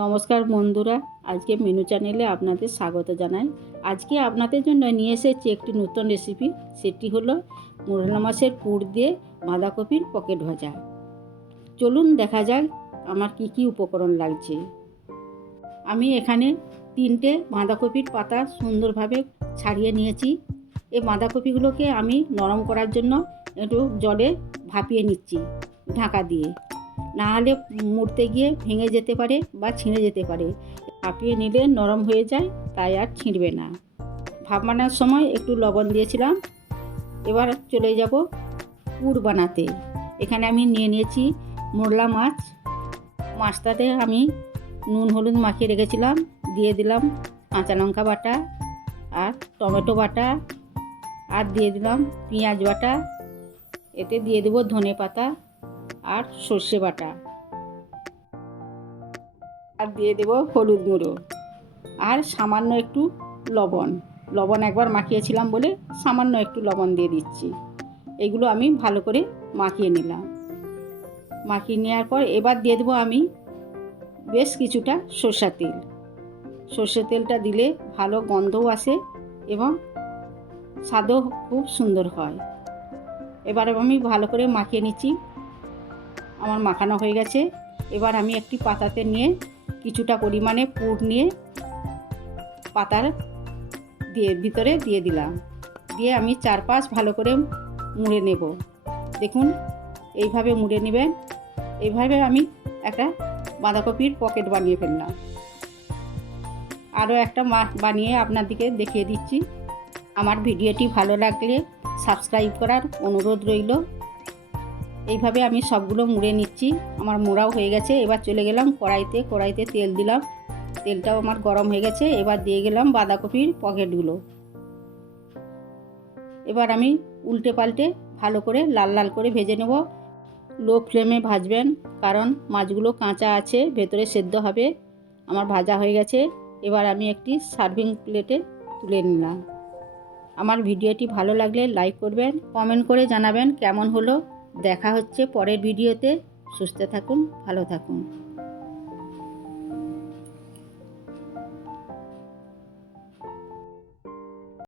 নমস্কার বন্ধুরা, আজকে মেনু চ্যানেলে আপনাদের স্বাগত জানাই। আজকে আপনাদের জন্য নিয়ে এসেছি একটি নতুন রেসিপি সেটি হলো মোরলা মাছের পুর দিয়ে বাঁধাকপির পকেট ভাজা। চলুন দেখা যাক আমার কি কি উপকরণ লাগছে। আমি এখানে তিনটে বাঁধাকপির পাতা সুন্দরভাবে ছাড়িয়ে নিয়েছি। এই বাঁধাকপিগুলোকে আমি নরম করার জন্য একটু জলে ভাপিয়ে নিচ্ছি ঢাকা দিয়ে। না হলে মুড়তে গিয়ে ভেঙে যেতে পারে বা ছিঁড়ে যেতে পারে। ভাপিয়ে নিলে নরম হয়ে যায়, তাই আর ছিঁড়বে না। ভাপ ভাপানোর সময় একটু লবণ দিয়েছিলাম। এবার চলে যাব পুর বানাতে। এখানে আমি নিয়ে নিয়েছি মোরলা মাছ। মাছটাতে আমি নুন হলুদ মাখিয়ে রেখেছিলাম। দিয়ে দিলাম কাঁচা লঙ্কা বাটা আর টমেটো বাটা আর দিয়ে দিলাম পেঁয়াজ বাটা। এতে দিয়ে দেবো ধনে পাতা আর সর্ষে বাটা। আর দিয়ে দেবো হলুদ গুঁড়ো। আর সামান্য একটু লবণ। লবণ একবার মাখিয়েছিলাম বলে সামান্য একটু লবণ দিয়ে দিচ্ছি। এগুলো আমি ভালো করে মাখিয়ে নিলাম। মাখিয়ে নেওয়ার পর এবার দিয়ে দেবো আমি বেশ কিছুটা সর্ষা তেল। সর্ষে তেলটা দিলে ভালো গন্ধও আসে এবং স্বাদও খুব সুন্দর হয়। এবার আমি ভালো করে মাখিয়ে নিচ্ছি। আমার মাখানো হয়ে গেছে। এবার আমি একটি পাতাতে নিয়ে কিছুটা পরিমাণে পুর নিয়ে পাতার দিয়ে, ভিতরে দিয়ে দিলাম। দিয়ে আমি চারপাশ ভালো করে মুড়ে নেব। দেখুন, এইভাবে মুড়ে নেবেন। এইভাবে আমি একটা বাঁধাকপির পকেট বানিয়ে ফেললাম। আরও একটা মা, বানিয়ে আপনাদেরকে দেখিয়ে দিচ্ছি। আমার ভিডিওটি ভালো লাগলে সাবস্ক্রাইব করার অনুরোধ রইল। এইভাবে আমি সবগুলো মুড়ে নিচ্ছি। আমার মোড়াও হয়ে গেছে। এবার চলে গেলাম কড়াইতে। কড়াইতে তেল দিলাম। তেলটাও আমার গরম হয়ে গেছে। এবার দিয়ে গেলাম বাঁধাকপির পকেটগুলো। এবার আমি উল্টে পাল্টে ভালো করে লাল লাল করে ভেজে নেব। লো ফ্লেমে ভাজবেন কারণ মাছগুলো কাঁচা আছে, ভেতরে সেদ্ধ হবে। আমার ভাজা হয়ে গেছে। এবার আমি একটি সার্ভিং প্লেটে তুলে নিলাম। আমার ভিডিওটি ভালো লাগলে লাইক করবেন, কমেন্ট করে জানাবেন কেমন হলো। দেখা হচ্ছে পরের ভিডিওতে। সুস্থ থাকুন ভালো থাকুন।